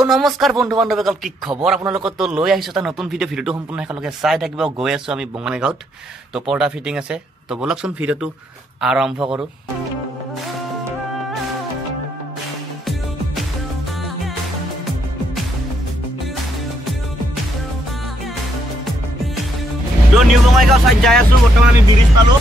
তো নমস্কাৰ বন্ধু বান্ধৱীসকল, কি খবৰ আপোনালোকৰ? তো লৈ আহিছোঁ এটা নতুন ভিডিঅ'টো সম্পূৰ্ণ একেলগে চাই থাকিব। গৈ আছোঁ আমি বঙাইগাঁৱত। তো পৰ্দা ফিটিং আছে, তো ব'লকচোন ভিডিঅ'টো আৰম্ভ কৰোঁ। তো নিউ বঙাইগাঁও চাইড যাই আছোঁ। বৰ্তমান আমি ব্ৰিজ পালোঁ।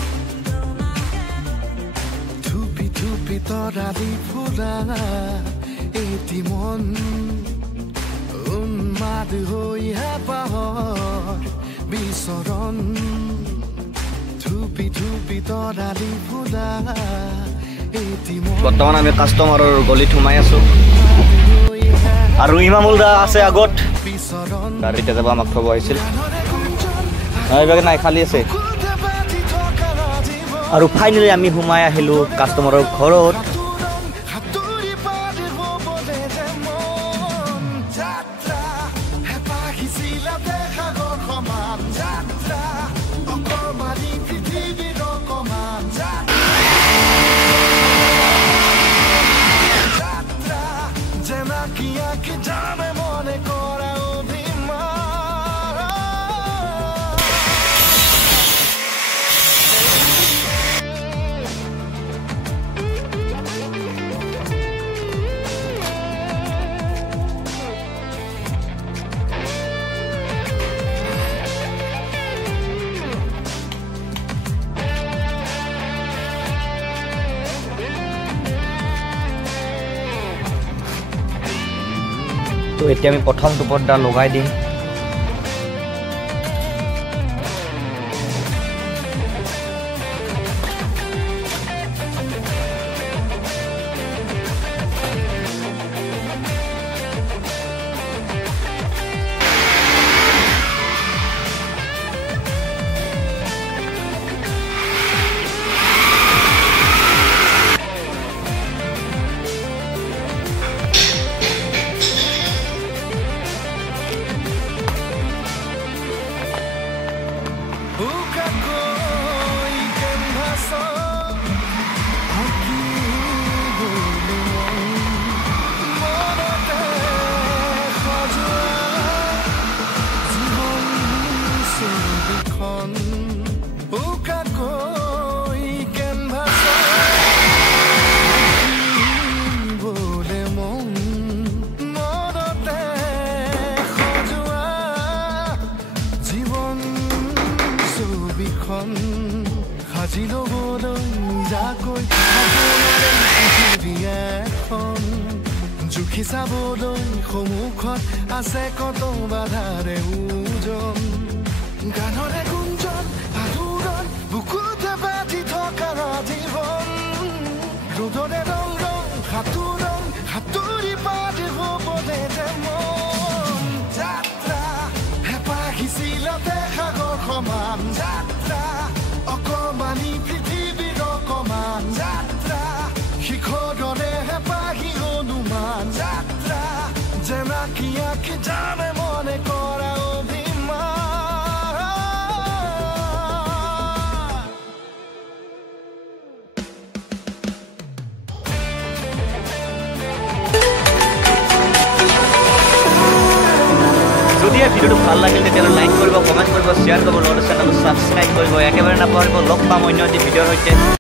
বৰ্তমান আমি কাষ্টমাৰৰ গলিত সোমাই আছোঁ আৰু ইমামুল দা আছে আগত। গাড়ীতে যাব আমাক থব আহিছিল। এইভাগে নাই, খালী আছে। আৰু ফাইনেলি আমি সোমাই আহিলোঁ কাষ্টমাৰৰ ঘৰত। তো এতিয়া আমি প্ৰথমটো পৰ্দা লগাই দিম। জুখি চাবলৈ সন্মুখত আছে কত বাধাৰে ওজন, গানৰে গুঞ্জন আলোড়ন বুকুতে বাজি থকা জীৱন, ৰ'দৰে ৰং ৰং সাঁতোৰং সাঁতুৰি পাৰি হ'বলে যে মন, যাত্ৰা হেঁপাহিছিলতে সাগৰ সমান, যাত্ৰা অকমানি পৃথিৱীৰ অকমান, যাত্ৰা শিখৰৰে হেঁপাহি অনুমান, যাত্ৰা জেনাকি আঁকি জানে মনে কৰা অভিমান। যদি এই ভিডিঅ'টো ভাল লাগিল তেতিয়াহ'লে লাইক কৰিব, কমেণ্ট কৰিব, শ্বেয়াৰ কৰিব, লগতে চেনেলটো ছাবস্ক্ৰাইব কৰিব। একেবাৰে নাপাহৰিব। লগ পাম অন্য এটি ভিডিঅ'ৰ সৈতে।